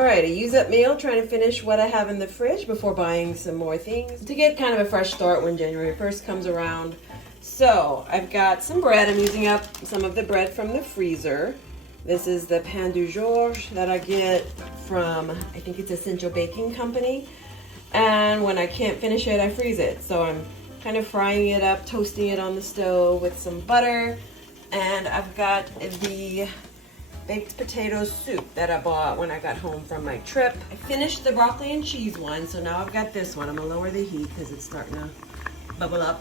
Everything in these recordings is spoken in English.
All right, a use-up meal, trying to finish what I have in the fridge before buying some more things to get kind of a fresh start when January 1st comes around. So I've got some bread. I'm using up some of the bread from the freezer. This is the Pain du Jour that I get from, I think it's Essential Baking Company. And when I can't finish it, I freeze it. So I'm kind of frying it up, toasting it on the stove with some butter. And I've got the baked potato soup that I bought when I got home from my trip. I finished the broccoli and cheese one, so now I've got this one. I'm gonna lower the heat because it's starting to bubble up.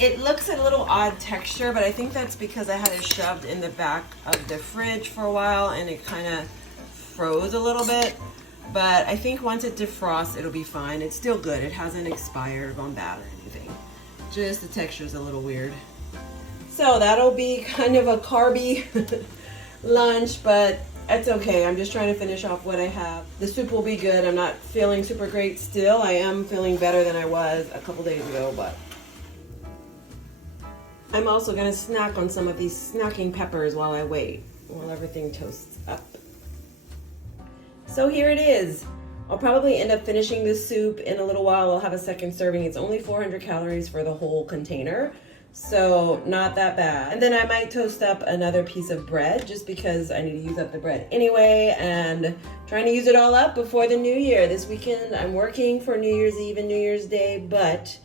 It looks a little odd texture, but I think that's because I had it shoved in the back of the fridge for a while and it kind of froze a little bit. But I think once it defrosts, it'll be fine. It's still good. It hasn't expired, gone bad or anything. Just the texture's a little weird. So that'll be kind of a carby lunch, but it's okay. I'm just trying to finish off what I have. The soup will be good. I'm not feeling super great still. I am feeling better than I was a couple days ago, but I'm also gonna snack on some of these snacking peppers while I wait, while everything toasts up. So here it is. I'll probably end up finishing this soup in a little while. I'll have a second serving. It's only 400 calories for the whole container. So not that bad. And then I might toast up another piece of bread just because I need to use up the bread anyway, and trying to use it all up before the new year. This weekend I'm working for New Year's Eve and New Year's Day, but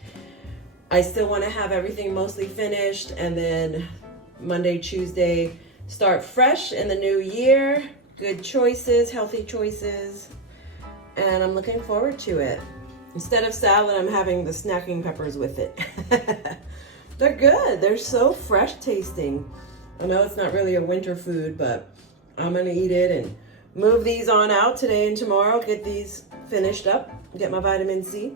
I still want to have everything mostly finished, and then Monday, Tuesday, start fresh in the new year. Good choices, healthy choices, and I'm looking forward to it. Instead of salad, I'm having the snacking peppers with it. They're good. They're so fresh tasting. I know it's not really a winter food, but I'm gonna eat it and move these on out today and tomorrow. Get these finished up, get my vitamin C.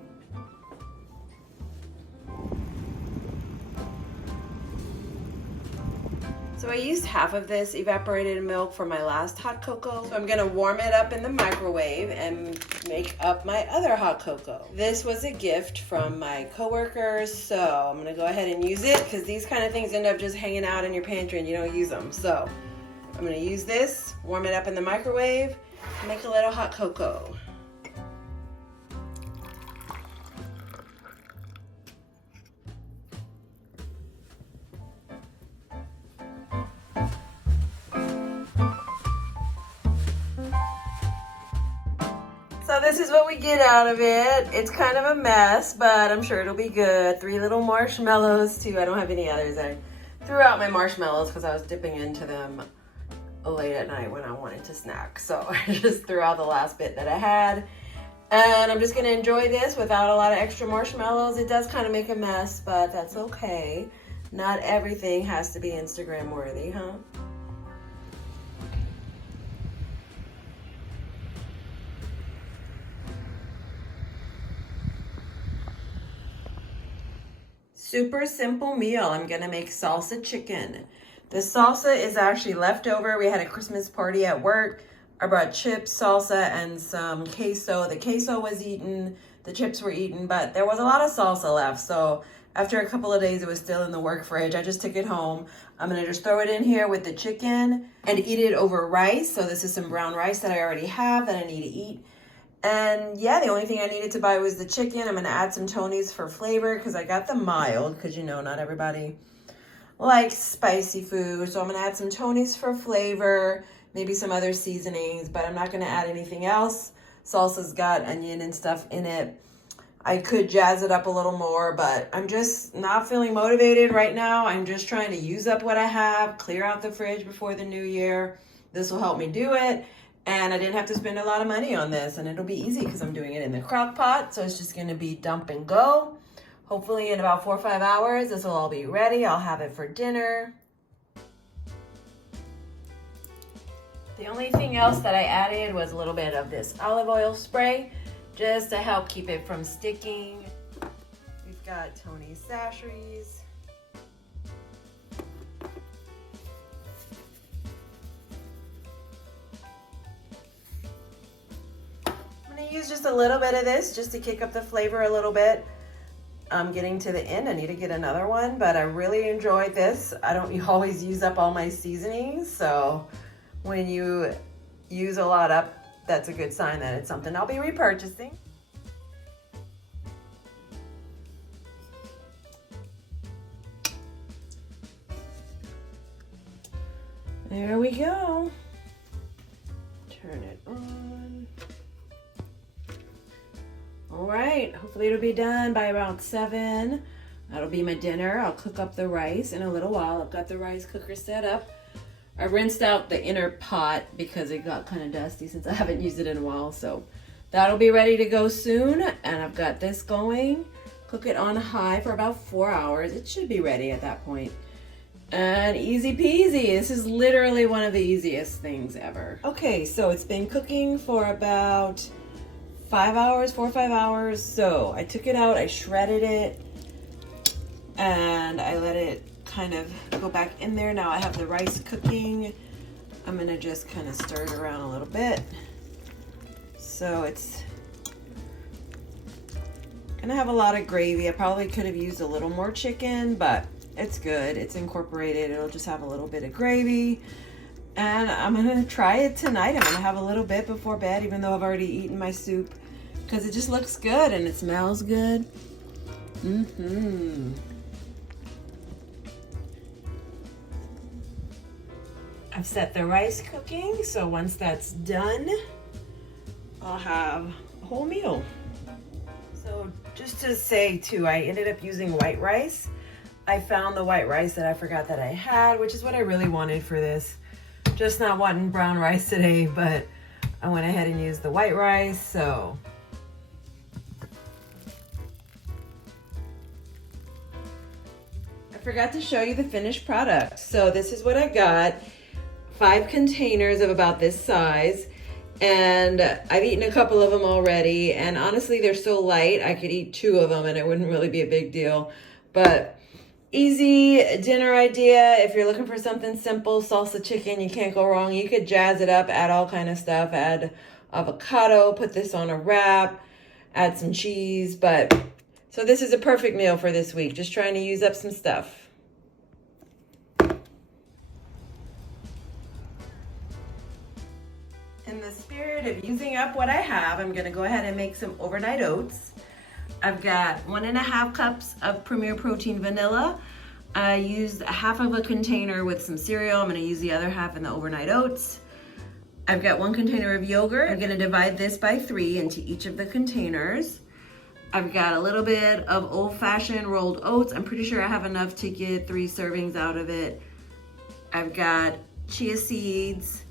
So I used half of this evaporated milk for my last hot cocoa. So I'm gonna warm it up in the microwave and make up my other hot cocoa. This was a gift from my coworkers, so I'm gonna go ahead and use it because these kind of things end up just hanging out in your pantry and you don't use them. So I'm gonna use this, warm it up in the microwave, and make a little hot cocoa. So this is what we get out of it. It's kind of a mess, but I'm sure it'll be good. 3 little marshmallows too. I don't have any others. I threw out my marshmallows because I was dipping into them late at night when I wanted to snack. So I just threw out the last bit that I had. And I'm just gonna enjoy this without a lot of extra marshmallows. It does kind of make a mess, but that's okay. Not everything has to be Instagram worthy, huh? Super simple meal. I'm gonna make salsa chicken. The salsa is actually leftover. We had a Christmas party at work. I brought chips, salsa, and some queso. The queso was eaten, the chips were eaten, but there was a lot of salsa left. So after a couple of days, it was still in the work fridge. I just took it home. I'm gonna just throw it in here with the chicken and eat it over rice. So this is some brown rice that I already have that I need to eat. And yeah, the only thing I needed to buy was the chicken. I'm gonna add some Tony's for flavor because I got the mild, because you know not everybody likes spicy food. So I'm gonna add some Tony's for flavor, maybe some other seasonings, but I'm not gonna add anything else. Salsa's got onion and stuff in it. I could jazz it up a little more, but I'm just not feeling motivated right now. I'm just trying to use up what I have, clear out the fridge before the new year. This will help me do it. And I didn't have to spend a lot of money on this, and it'll be easy because I'm doing it in the crock pot. So it's just gonna be dump and go. Hopefully in about 4 or 5 hours, this will all be ready. I'll have it for dinner. The only thing else that I added was a little bit of this olive oil spray, just to help keep it from sticking. We've got Tony's Sasheries. Use just a little bit of this just to kick up the flavor a little bit. I'm getting to the end. I need to get another one, but I really enjoyed this. I don't always use up all my seasonings, so when you use a lot up that's a good sign that it's something I'll be repurchasing. There we go. Turn it on. All right, hopefully it'll be done by about 7. That'll be my dinner. I'll cook up the rice in a little while. I've got the rice cooker set up. I rinsed out the inner pot because it got kind of dusty since I haven't used it in a while. So that'll be ready to go soon. And I've got this going. Cook it on high for about 4 hours. It should be ready at that point. And easy peasy. This is literally one of the easiest things ever. Okay, so it's been cooking for about 5 hours, 4 or 5 hours. So I took it out, I shredded it, and I let it kind of go back in there. Now I have the rice cooking. I'm gonna just kind of stir it around a little bit. So it's gonna have a lot of gravy. I probably could have used a little more chicken, but it's good. It's incorporated. It'll just have a little bit of gravy. And I'm gonna try it tonight. I'm gonna have a little bit before bed, even though I've already eaten my soup, because it just looks good and it smells good. I've set the rice cooking, so once that's done, I'll have a whole meal. So just to say too, I ended up using white rice. I found the white rice that I forgot that I had, which is what I really wanted for this. Just not wanting brown rice today, but I went ahead and used the white rice, so. I forgot to show you the finished product. So this is what I got. 5 containers of about this size. And I've eaten a couple of them already. And honestly, they're so light, I could eat 2 of them and it wouldn't really be a big deal. But easy dinner idea. If you're looking for something simple, salsa chicken, you can't go wrong. You could jazz it up, add all kind of stuff, add avocado, put this on a wrap, add some cheese. But so this is a perfect meal for this week. Just trying to use up some stuff. In the spirit of using up what I have, I'm gonna go ahead and make some overnight oats. I've got 1.5 cups of Premier Protein vanilla. I used half of a container with some cereal. I'm gonna use the other half in the overnight oats. I've got 1 container of yogurt. I'm gonna divide this by 3 into each of the containers. I've got a little bit of old-fashioned rolled oats. I'm pretty sure I have enough to get 3 servings out of it. I've got chia seeds.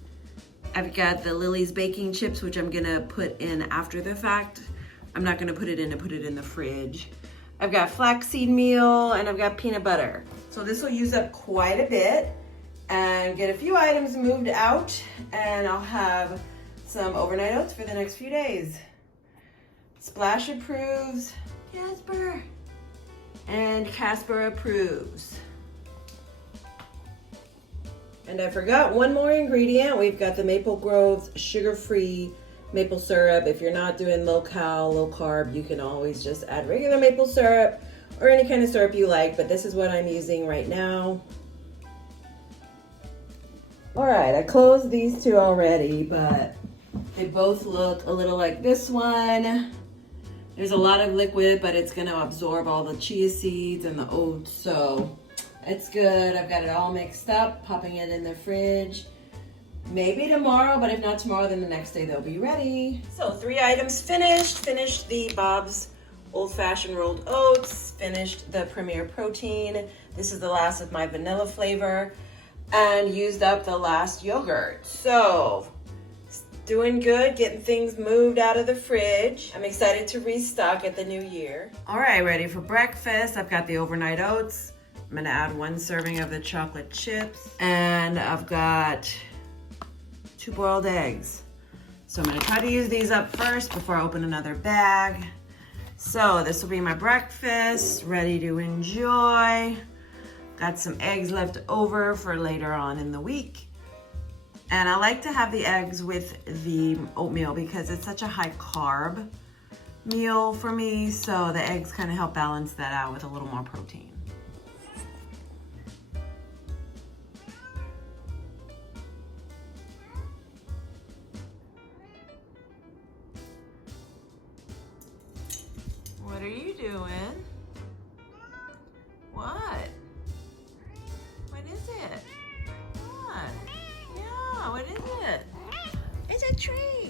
I've got the Lily's baking chips, which I'm gonna put in after the fact. I'm not gonna put it in the fridge. I've got flaxseed meal and I've got peanut butter. So this will use up quite a bit and get a few items moved out, and I'll have some overnight oats for the next few days. Splash approves, Casper, and Casper approves. And I forgot one more ingredient. We've got the Maple Grove's sugar-free maple syrup. If you're not doing low-cal, low-carb, you can always just add regular maple syrup or any kind of syrup you like, but this is what I'm using right now. All right, I closed these 2 already, but they both look a little like this one. There's a lot of liquid, but it's gonna absorb all the chia seeds and the oats, so it's good. I've got it all mixed up, popping it in the fridge. Maybe tomorrow, but if not tomorrow, then the next day they'll be ready. So 3 items finished. Finished the Bob's old-fashioned rolled oats. Finished the Premier Protein. This is the last of my vanilla flavor. And used up the last yogurt. So, doing good, getting things moved out of the fridge. I'm excited to restock at the new year. All right, ready for breakfast. I've got the overnight oats. I'm gonna add 1 serving of the chocolate chips. And I've got 2 boiled eggs. So I'm gonna try to use these up first before I open another bag. So this will be my breakfast, ready to enjoy. Got some eggs left over for later on in the week. And I like to have the eggs with the oatmeal because it's such a high carb meal for me. So the eggs kind of help balance that out with a little more protein. What are you doing? What? What is it? What? Yeah, what is it? It's a tree.